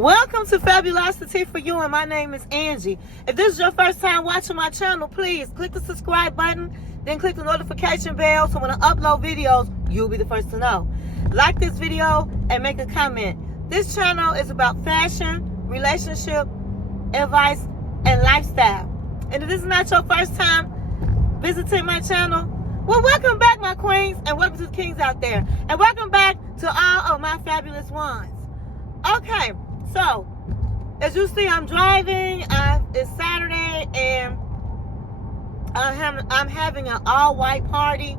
Welcome to Fabulosity For You, and my name is Angie. If this is your first time watching my channel, please click the subscribe button, then click the notification bell so when I upload videos, you'll be the first to know. Like this video and make a comment. This channel is about fashion, relationship, advice, and lifestyle. And if this is not your first time visiting my channel, well, welcome back, my queens, and welcome to the kings out there. And welcome back to all of my fabulous ones. Okay. So, as you see, I'm driving. It's Saturday, and I'm having an all-white party,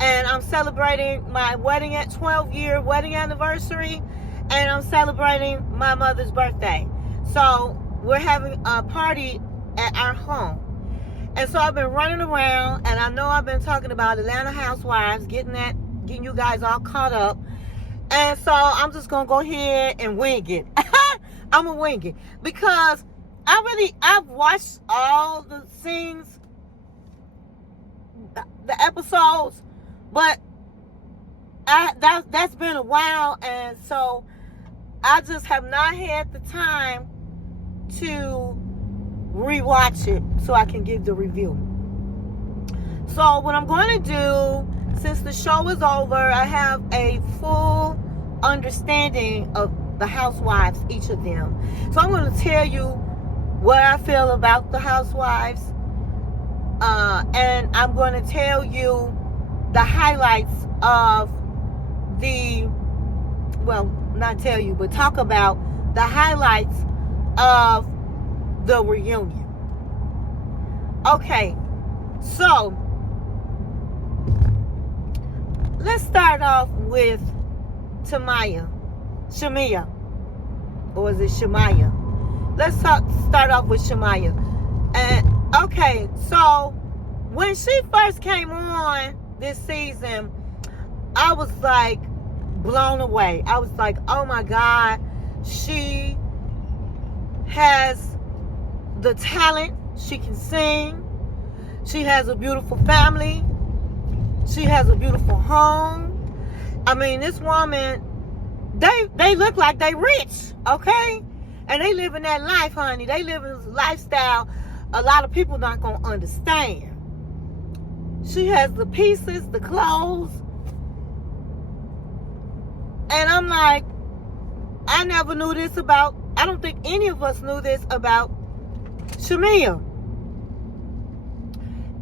and I'm celebrating my 12-year wedding anniversary, and I'm celebrating my mother's birthday. So, we're having a party at our home. And so, I've been running around, and I know I've been talking about Atlanta Housewives, getting you guys all caught up. And so I'm just going to go ahead and wing it. I'm going to wing it. Because I've watched all the scenes, the episodes, but that's been a while. And so I just have not had the time to rewatch it so I can give the review. So what I'm going to do, since the show is over, I have a full understanding of the housewives, each of them. So I'm going to tell you what I feel about the housewives. And I'm going to tell you the highlights of not tell you, but talk about the highlights of the reunion. Okay, so let's start off with Shamea. Or is it Shamea? Let's start off with Shamea. And okay, so when she first came on this season, I was like blown away. I was like, oh my God, she has the talent. She can sing. She has a beautiful family. She has a beautiful home. I mean, this woman, they look like they rich, okay? And they live in that life, honey. They live in this lifestyle a lot of people not going to understand. She has the pieces, the clothes. And I'm like, I never knew this about, I don't think any of us knew this about Shamea.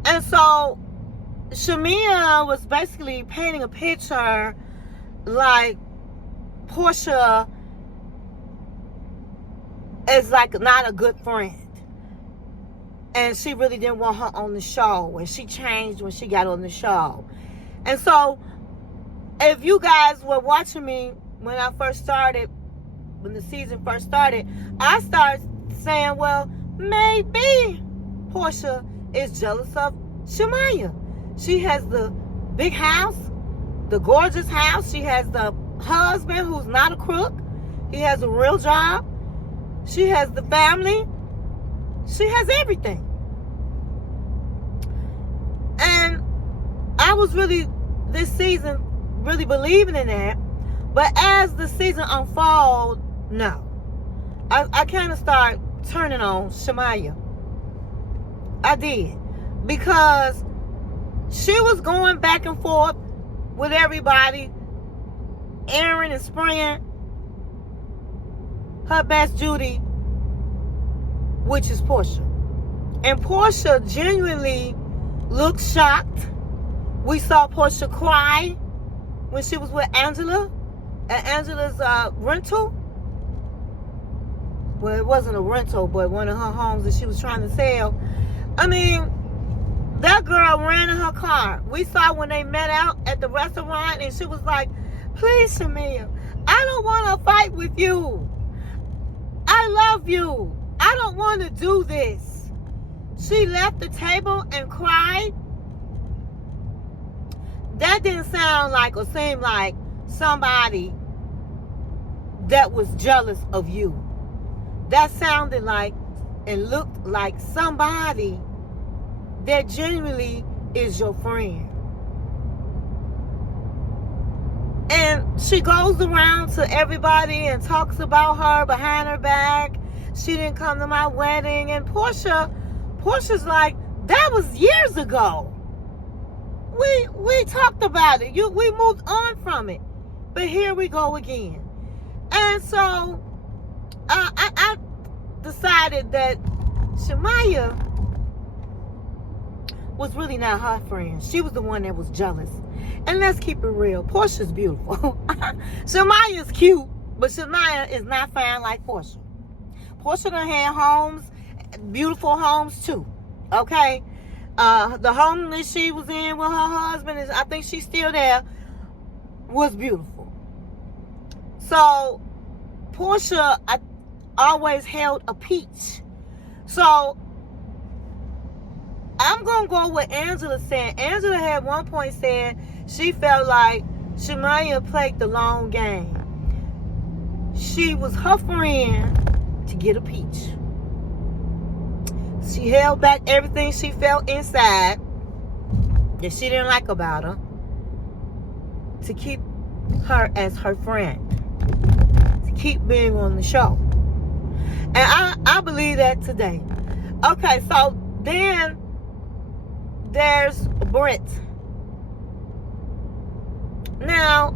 And so Shamea was basically painting a picture like Porsha is like not a good friend. And she really didn't want her on the show. And she changed when she got on the show. And so, if you guys were watching me when the season first started, I started saying, well, maybe Porsha is jealous of Shamea. She has the big house, the gorgeous house. She has the husband who's not a crook. He has a real job. She has the family. She has everything. And I was really, this season, really believing in that. But as the season unfolded, no. I kind of started turning on Shamea. I did. Because she was going back and forth with everybody, airing and spraying her best Judy, which is Porsha. And Porsha genuinely looked shocked. We saw Porsha cry when she was with Angela at Angela's rental. Well, it wasn't a rental, but one of her homes that she was trying to sell. I mean, that girl ran in her car. We saw when they met out at the restaurant, and she was like, please, Shamea, I don't want to fight with you. I love you. I don't want to do this. She left the table and cried. That didn't sound like or seem like somebody that was jealous of you. That sounded like and looked like somebody that genuinely is your friend. And she goes around to everybody and talks about her behind her back. She didn't come to my wedding. And Portia's like, that was years ago. We talked about it. We moved on from it. But here we go again. And so I decided that Shamea was really not her friend. She was the one that was jealous. And let's keep it real. Portia's beautiful. Shamea is cute, but Shamea is not fine like Porsha. Porsha done had homes, beautiful homes too. Okay? The home that she was in with her husband, I think she's still there, was beautiful. So, Porsha always held a peach. So, I'm going to go with Angela said. Angela had one point said she felt like Shamea played the long game. She was her friend to get a peach. She held back everything she felt inside that she didn't like about her to keep her as her friend, to keep being on the show. And I believe that today. Okay, so then there's Britt. Now,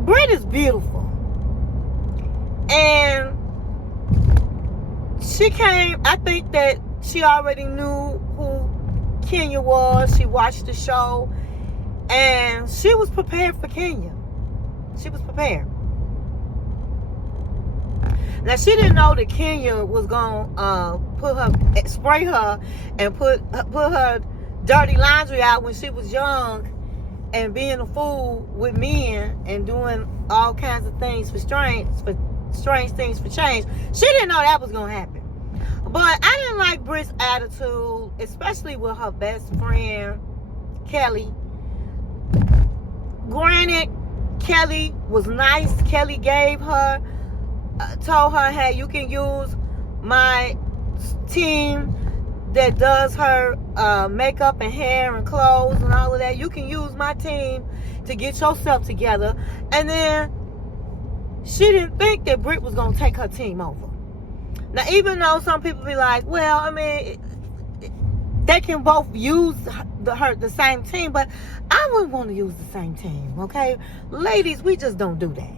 Britt is beautiful. And she came, I think that she already knew who Kenya was. She watched the show. And she was prepared for Kenya. She was prepared. Now, she didn't know that Kenya was going to spray her and put her dirty laundry out when she was young and being a fool with men and doing all kinds of things for strange things for change. She didn't know that was going to happen. But I didn't like Britt's attitude, especially with her best friend, Kelly. Granted, Kelly was nice. Kelly gave her, told her, hey, you can use my team that does her makeup and hair and clothes and all of that. You can use my team to get yourself together. And then she didn't think that Britt was going to take her team over. Now, even though some people be like, well, I mean, they can both use the same team, but I wouldn't want to use the same team, okay? Ladies, we just don't do that.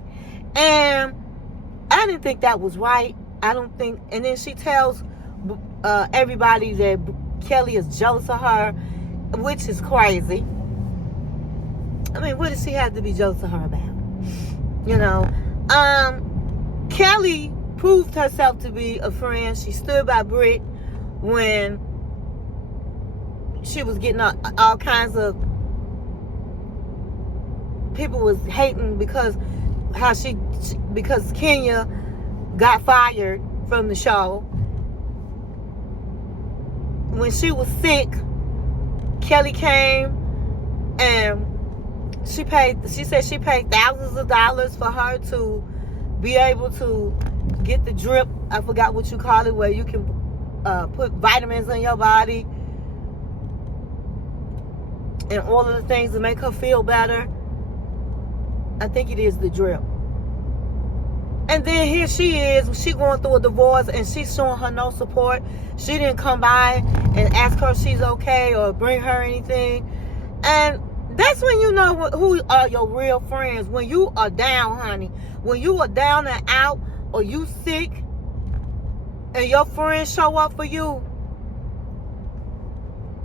And I didn't think that was right. I don't think, and then she tells everybody that Kelly is jealous of her, which is crazy. I mean, what does she have to be jealous of her about? You know, Kelly proved herself to be a friend. She stood by Britt when she was getting all kinds of people was hating because Kenya got fired from the show. When she was sick, Kelly came and she said she paid thousands of dollars for her to be able to get the drip. I forgot what you call it, where you can put vitamins in your body and all of the things to make her feel better. I think it is the drip. And then here she is, she going through a divorce and she's showing her no support. She didn't come by and ask her if she's okay or bring her anything. And that's when you know who are your real friends. When you are down, honey. When you are down and out or you sick and your friends show up for you,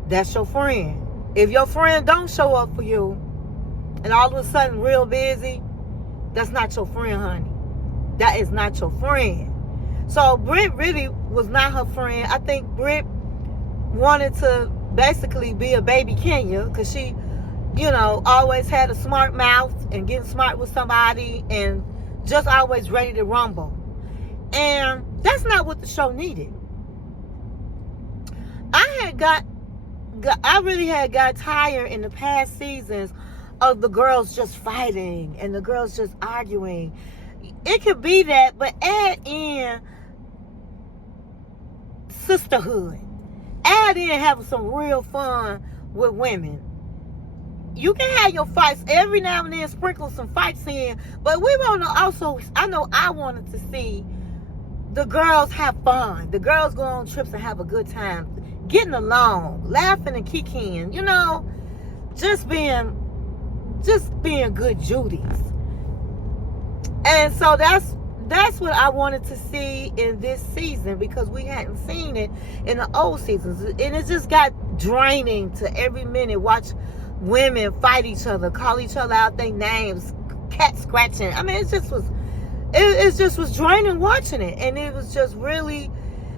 that's your friend. If your friend don't show up for you and all of a sudden real busy, that's not your friend, honey. That is not your friend. So Britt really was not her friend. I think Britt wanted to basically be a baby Kenya because she, you know, always had a smart mouth and getting smart with somebody and just always ready to rumble. And that's not what the show needed. I really had got tired in the past seasons of the girls just fighting and the girls just arguing. It could be that, but add in sisterhood. Add in having some real fun with women. you can have your fights every now and then, sprinkle some fights in, but we want to also, I know I wanted to see the girls have fun. The girls go on trips and have a good time, getting along, laughing and kikiing, you know, just being good Judies. And so that's what I wanted to see in this season, because we hadn't seen it in the old seasons. And it just got draining to every minute. Watch women fight each other, call each other out their names, cat scratching. I mean, it just was draining watching it. And it was just really,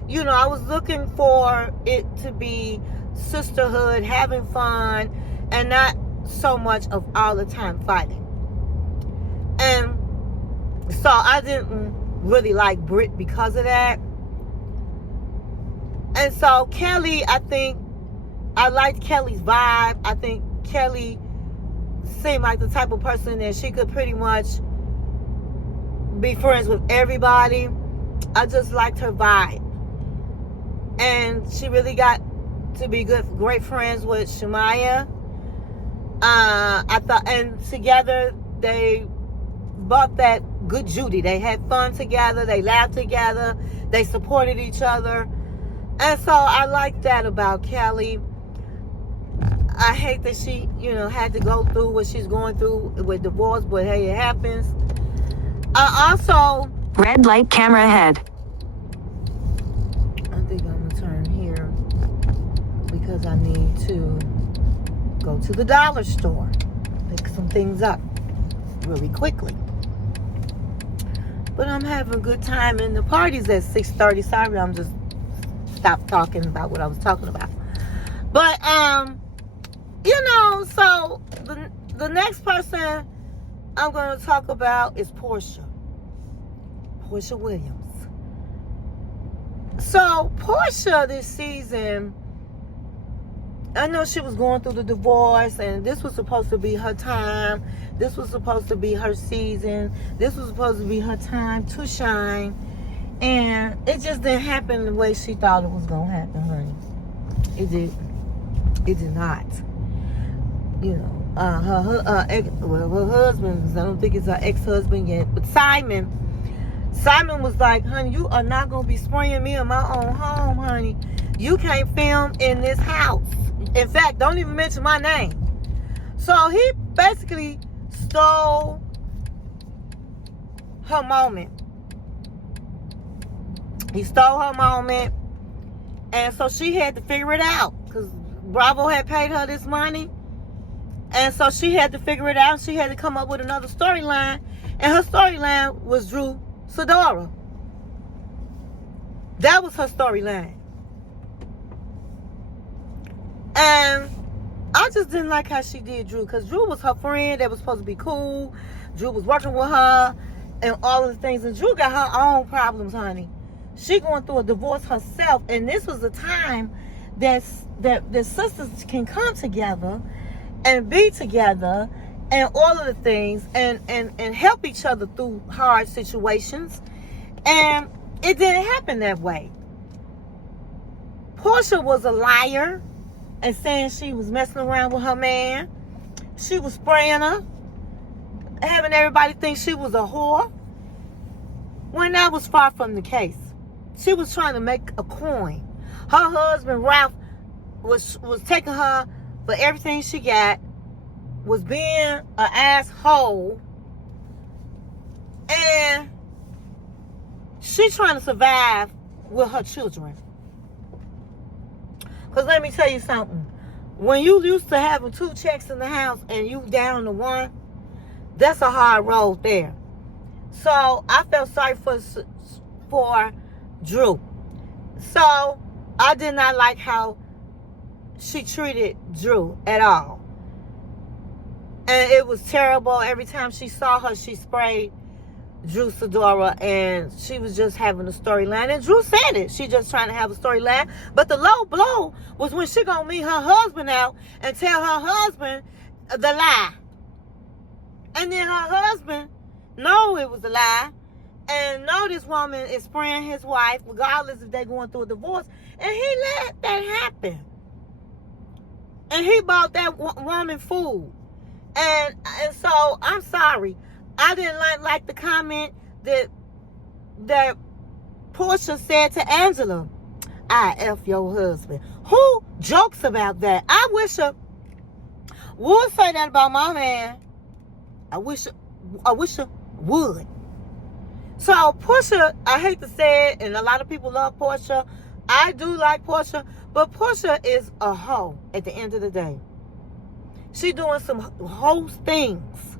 you know, I was looking for it to be sisterhood, having fun, and not so much of all the time fighting. And so I didn't really like Britt because of that. And so Kelly, I think I liked Kelly's vibe. I think Kelly seemed like the type of person that she could pretty much be friends with everybody. I just liked her vibe. And she really got to be great friends with Shamea. I thought, and together they bought that good Judy. They had fun together. They laughed together. They supported each other. And so I like that about Kelly. I hate that she, you know, had to go through what she's going through with divorce, but hey, it happens. Also, red light, camera ahead. I think I'm gonna turn here because I need to go to the dollar store, pick some things up really quickly. But I'm having a good time, and the party's at 6:30. Sorry, I'm just stopped talking about what I was talking about. But you know, so the next person I'm going to talk about is Porsha Williams. So Porsha this season, I know she was going through the divorce, and this was supposed to be her time. This was supposed to be her season. This was supposed to be her time to shine. And it just didn't happen the way she thought it was going to happen, honey. It did not. You know, her husband, I don't think it's her ex-husband yet, but Simon was like, honey, you are not going to be spraying me in my own home, honey. You can't film in this house. In fact, don't even mention my name. So he basically stole her moment. He stole her moment. And so she had to figure it out, because Bravo had paid her this money. And so she had to figure it out. She had to come up with another storyline. And her storyline was Drew Sidora. That was her storyline. And I just didn't like how she did Drew, because Drew was her friend that was supposed to be cool. Drew was working with her and all of the things. And Drew got her own problems, honey. She going through a divorce herself. And this was a time that sisters can come together and be together and all of the things and help each other through hard situations. And it didn't happen that way. Porsha was a liar and saying she was messing around with her man. She was spraying her, having everybody think she was a whore, when that was far from the case. She was trying to make a coin. Her husband, Ralph, was taking her for everything she got, was being an asshole, and she trying to survive with her children. Because let me tell you something. When you used to having 2 checks in the house and you down to 1, that's a hard road there. So I felt sorry for Drew. So I did not like how she treated Drew at all. And it was terrible. Every time she saw her, she sprayed Drew Sidora, and she was just having a storyline. And Drew said it. She just trying to have a storyline. But the low blow was when she gonna meet her husband out and tell her husband the lie. And then her husband know it was a lie, and know this woman is spraying his wife, regardless if they're going through a divorce. And he let that happen. And he bought that woman food. And so I'm sorry. I didn't like the comment that Porsha said to Angela. I F your husband. Who jokes about that? I wish her would say that about my man. I wish her would. So Porsha, I hate to say it, and a lot of people love Porsha. I do like Porsha, but Porsha is a hoe at the end of the day. She doing some hoe things.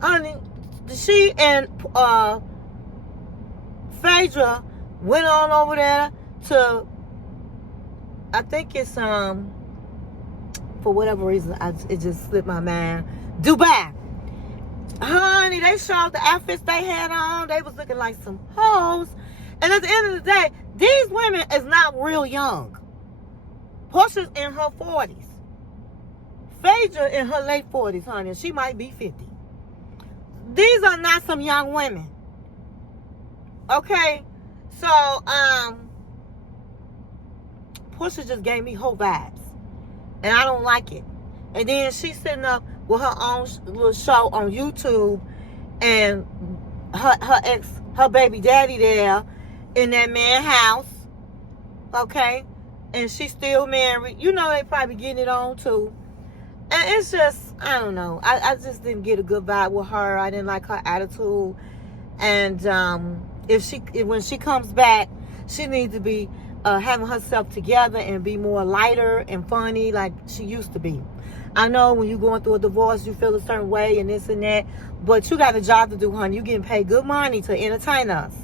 Honey, she and Phaedra went on over there to, I think it's for whatever reason it just slipped my mind, Dubai. Honey, they showed the outfits they had on. They was looking like some hoes. And at the end of the day, these women is not real young. Portia's in her 40s. Phaedra in her late 40s, honey. She might be 50. These are not some young women. Okay? So, Porsha just gave me whole vibes. And I don't like it. And then she's sitting up with her own little show on YouTube, and her baby daddy there in that man's house, okay? And she's still married. You know they probably getting it on too. And it's just, I don't know. I just didn't get a good vibe with her. I didn't like her attitude. And when she comes back, she needs to be having herself together and be more lighter and funny like she used to be. I know when you're going through a divorce, you feel a certain way and this and that, but you got a job to do, honey. You're getting paid good money to entertain us.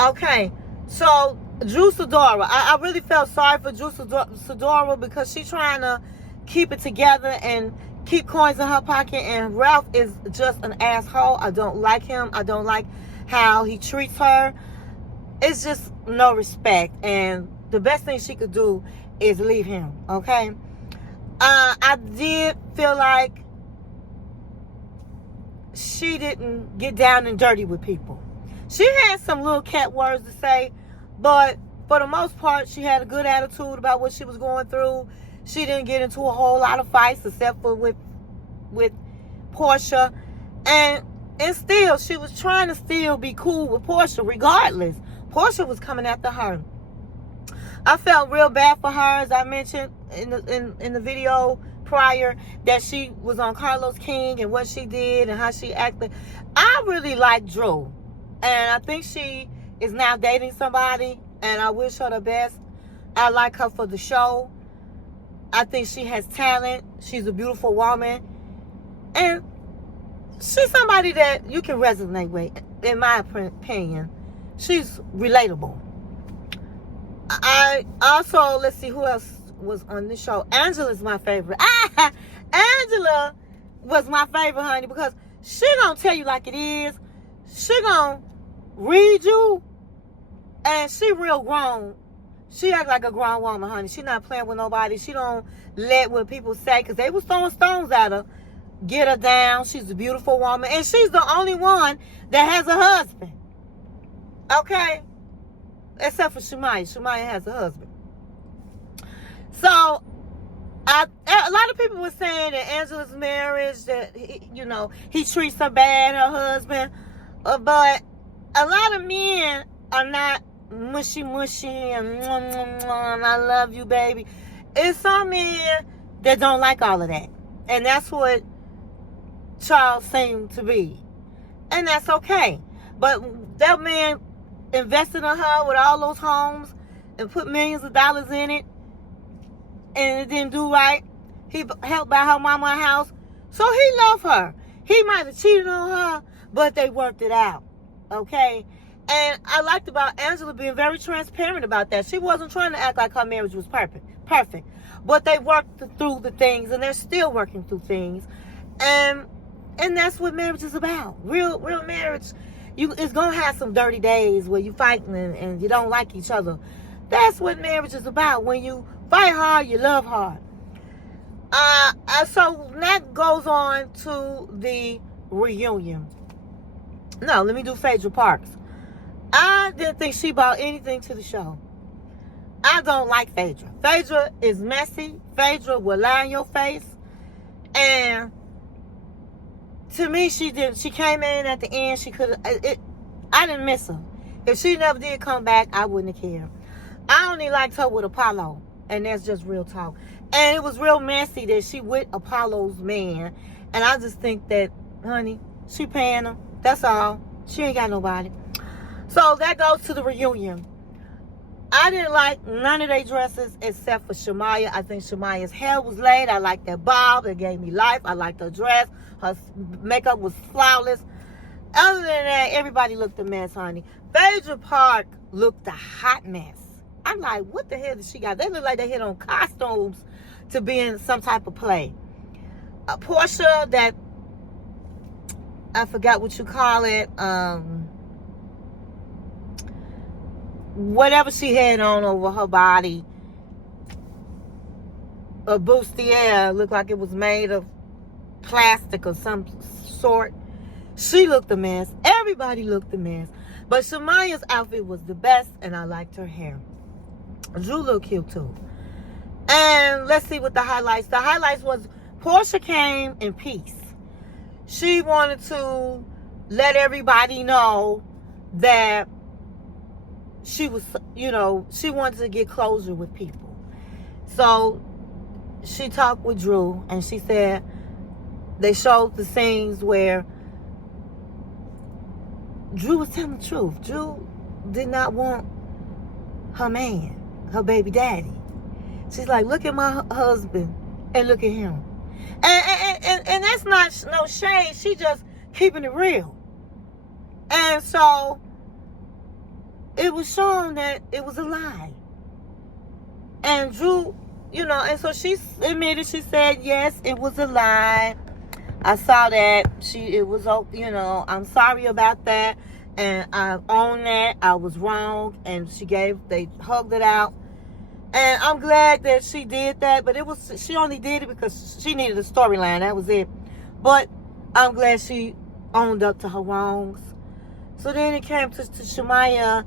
Okay, so Drew Sidora. I really felt sorry for Drew Sidora because she's trying to keep it together and keep coins in her pocket, and Ralph is just an asshole. I don't like him. I don't like how he treats her. It's just no respect, and the best thing she could do is leave him, okay? I did feel like she didn't get down and dirty with people. She had some little cat words to say, but for the most part, she had a good attitude about what she was going through. She didn't get into a whole lot of fights except for with Porsha. And still, she was trying to still be cool with Porsha regardless. Porsha was coming after her. I felt real bad for her, as I mentioned in the video prior, that she was on Carlos King and what she did and how she acted. I really like Drew, and I think she is now dating somebody, and I wish her the best. I like her for the show. I think she has talent. She's a beautiful woman, and she's somebody that you can resonate with, in my opinion. She's relatable. I also, let's see who else was on the show. Angela's my favorite. Angela was my favorite, honey, because she gonna tell you like it is. She gonna read you, and she real grown. She act like a grown woman, honey. She not playing with nobody. She don't let what people say, because they was throwing stones at her, get her down. She's a beautiful woman, and she's the only one that has a husband. Okay? Except for Shamea. Shamea has a husband. So, a lot of people were saying that Angela's marriage, that he treats her bad, her husband. But a lot of men are not mushy and mwah, I love you, baby. It's some men that don't like all of that. And that's what Charles seemed to be. And that's okay. But that man invested in her with all those homes and put millions of dollars in it, and it didn't do right. He helped buy her mama a house, so he loved her. He might have cheated on her, but they worked it out, okay? And I liked about Angela being very transparent about that. She wasn't trying to act like her marriage was perfect, but they worked through the things, and they're still working through things, and that's what marriage is about. Real marriage. It's going to have some dirty days where you fighting and you don't like each other. That's what marriage is about. When you fight hard, you love hard. So that goes on to the reunion. No, let me do Phaedra Parks. I didn't think she brought anything to the show. I don't like Phaedra. Phaedra is messy. Phaedra will lie in your face. And to me, she did. She came in at the end. She could have. I didn't miss her. If she never did come back, I wouldn't have cared. I only liked her with Apollo, and that's just real talk. And it was real messy that she with Apollo's man, and I just think that, honey, she paying him. That's all. She ain't got nobody. So that goes to the reunion. I didn't like none of their dresses except for Shamea. I think Shemaya's hair was laid. I liked that bob. It gave me life. I liked her dress. Her makeup was flawless. Other than that, everybody looked a mess, honey. Phaedra Park looked a hot mess. I'm like, what the hell did she got? They look like they hit on costumes to be in some type of play. Porsha, that, I forgot what you call it. Whatever she had on over her body. A bustier looked like it was made of plastic or some sort. She looked a mess. Everybody looked a mess. But Shemaya's outfit was the best, and I liked her hair. Drew looked cute too. And let's see what the highlights. The highlights was Porsha came in peace. She wanted to let everybody know that she was, she wanted to get closure with people. So she talked with Drew, and she said they showed the scenes where Drew was telling the truth. Drew did not want her man, her baby daddy. She's like, look at my husband and look at him. And that's not no shade. She just keeping it real. And so it was shown that it was a lie. And Drew, and so she admitted, she said, yes, it was a lie. I saw that. It was, I'm sorry about that. And I own that. I was wrong. And they hugged it out. And I'm glad that she did that. But she only did it because she needed a storyline. That was it. But I'm glad she owned up to her wrongs. So then it came to Shamea.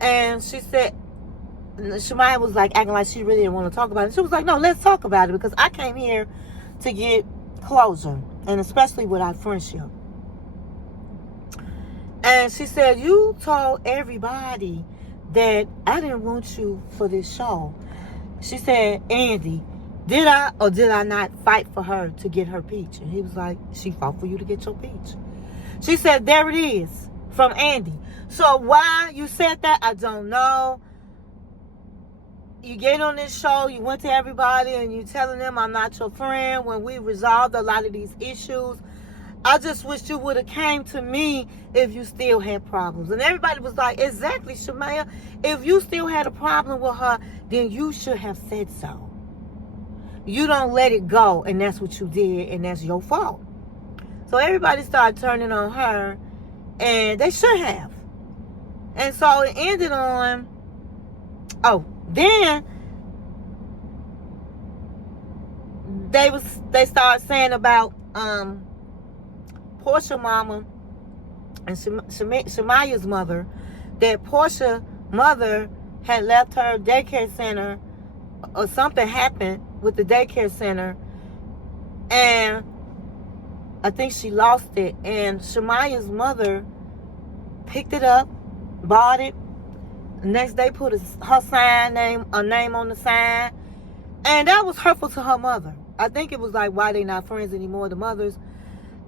And she said, Shamea was like acting like she really didn't want to talk about it. She was like, no, let's talk about it. Because I came here to get closure. And especially with our friendship. And she said, you told everybody that I didn't want you for this show. She said, Andy, did I or did I not fight for her to get her peach? And he was like, she fought for you to get your peach. She said, there it is from Andy. So why you said that, I don't know. You get on this show, you went to everybody and you telling them I'm not your friend when we resolved a lot of these issues. I just wish you would have came to me if you still had problems. And everybody was like, exactly, Shamea. If you still had a problem with her, then you should have said so. You don't let it go, and that's what you did, and that's your fault. So everybody started turning on her, and they should have. And so it ended on, then they started saying about Porsha mama and Shemaya's mother, that Porsha mother had left her daycare center, or something happened with the daycare center, and I think she lost it, and Shemaya's mother picked it up, bought it. The next day put her name on the sign, and that was hurtful to her mother. I think it was like, why they not friends anymore, the mothers.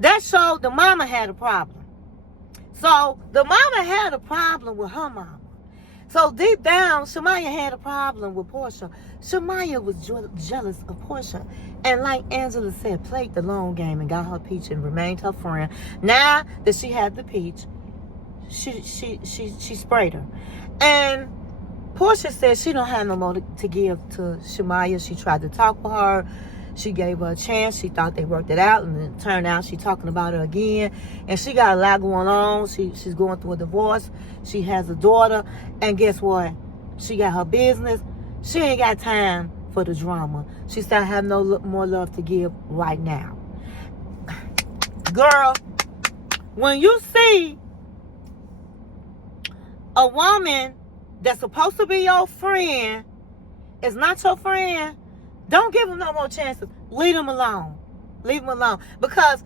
That showed the mama had a problem. So the mama had a problem with her mama. So deep down, Shamea had a problem with Porsha. Shamea was jealous of Porsha. And like Angela said, played the long game and got her peach and remained her friend. Now that she had the peach, she sprayed her. And Porsha said she don't have no more to give to Shamea. She tried to talk with her. She gave her a chance. She thought they worked it out, and it turned out she talking about her again. And she got a lot going on. She's going through a divorce. She has a daughter. And guess what? She got her business. She ain't got time for the drama. She said, I have no more love to give right now. Girl, when you see a woman that's supposed to be your friend is not your friend, don't give them no more chances. Leave them alone. Leave them alone. Because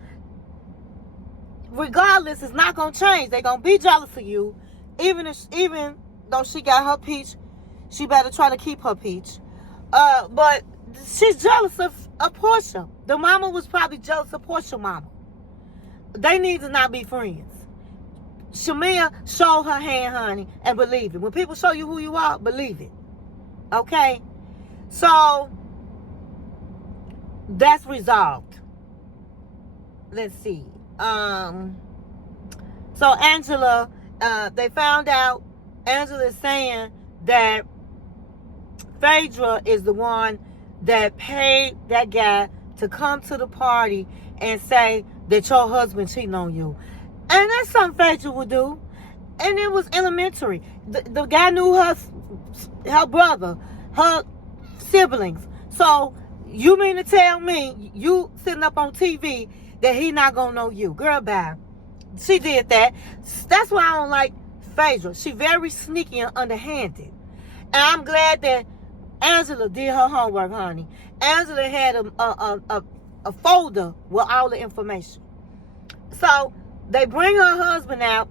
regardless, it's not gonna change. They're gonna be jealous of you, even though she got her peach. She better try to keep her peach. But she's jealous of Porsha. The mama was probably jealous of Porsha mama. They need to not be friends. Shamea showed her hand, honey, and believe it. When people show you who you are, believe it. Okay? So, that's resolved. Let's see. So Angela, they found out, Angela is saying that Phaedra is the one that paid that guy to come to the party and say that your husband cheating on you. And that's something Phaedra would do. And it was elementary. The guy knew her brother, her siblings. So you mean to tell me you sitting up on TV that he not gonna know you? Girl, bye. She did that. That's why I don't like Phaedra. She very sneaky and underhanded. And I'm glad that Angela did her homework, honey. Angela had a folder with all the information. So they bring her husband out,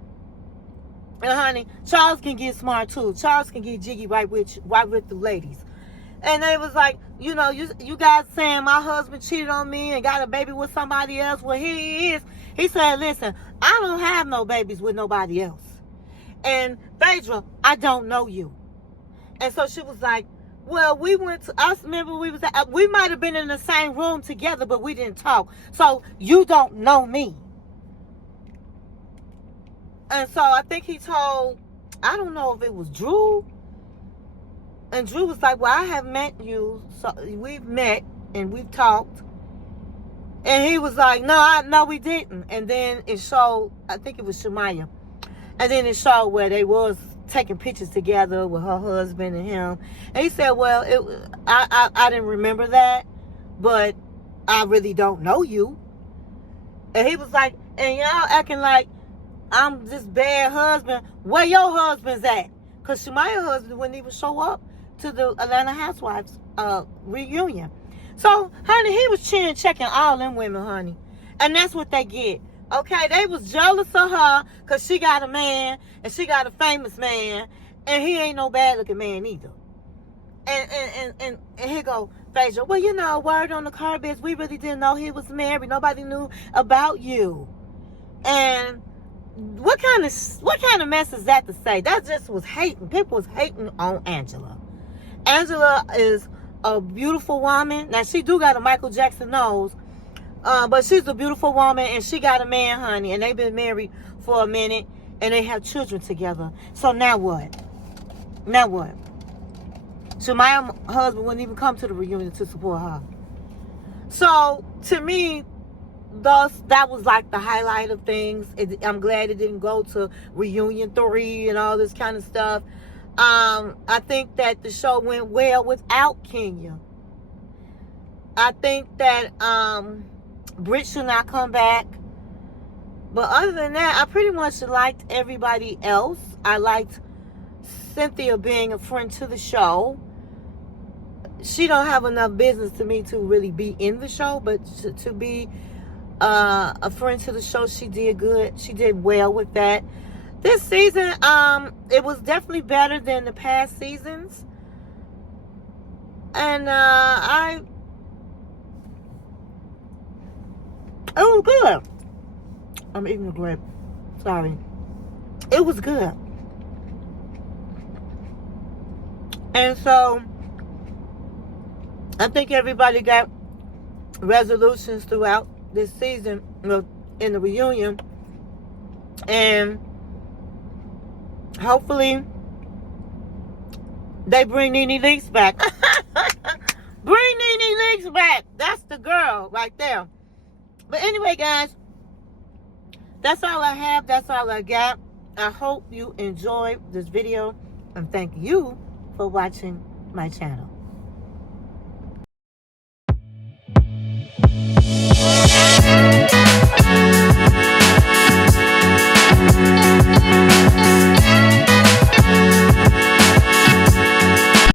and honey, Charles can get smart too. Charles can get jiggy right with the ladies. And they was like, you know, you guys saying my husband cheated on me and got a baby with somebody else. Well, he is. He said, listen, I don't have no babies with nobody else. And Phaedra, I don't know you. And so she was like, well, we went to us. Remember, we might have been in the same room together, but we didn't talk. So you don't know me. And so I think he told, I don't know if it was Drew. And Drew was like, well, I have met you. So we've met and we've talked. And he was like, no, we didn't. And then it showed, I think it was Shamea. And then it showed where they was taking pictures together with her husband and him. And he said, well, I didn't remember that, but I really don't know you. And he was like, and y'all acting like I'm this bad husband. Where your husband's at? Because Shemea's husband wouldn't even show up to the Atlanta Housewives reunion. So, honey, he was checking all them women, honey. And that's what they get. Okay, they was jealous of her because she got a man and she got a famous man. And he ain't no bad looking man either. And here go Phaedra. Well, you know, word on the curb is we really didn't know he was married. Nobody knew about you. And what kind of mess is that to say? That just was hating. People was hating on Angela. Angela is a beautiful woman. Now, she do got a Michael Jackson nose. But she's a beautiful woman, and she got a man, honey. And they've been married for a minute, and they have children together. So now what? Now what? Shemea's husband wouldn't even come to the reunion to support her. So, to me, that was like the highlight of things. I'm glad it didn't go to reunion 3 and all this kind of stuff. I think that the show went well without Kenya. I think that Britt should not come back. But other than that, I pretty much liked everybody else. I liked Cynthia being a friend to the show. She don't have enough business to me to really be in the show, but to be a friend to the show, she did good. She did well with that. This season, it was definitely better than the past seasons. And it was good. I'm eating a grape. Sorry. It was good. And so, I think everybody got resolutions throughout this season, in the reunion. And hopefully, they bring Nene Leakes back. Bring Nene Leakes back. That's the girl right there. But anyway, guys, that's all I have. That's all I got. I hope you enjoyed this video. And thank you for watching my channel.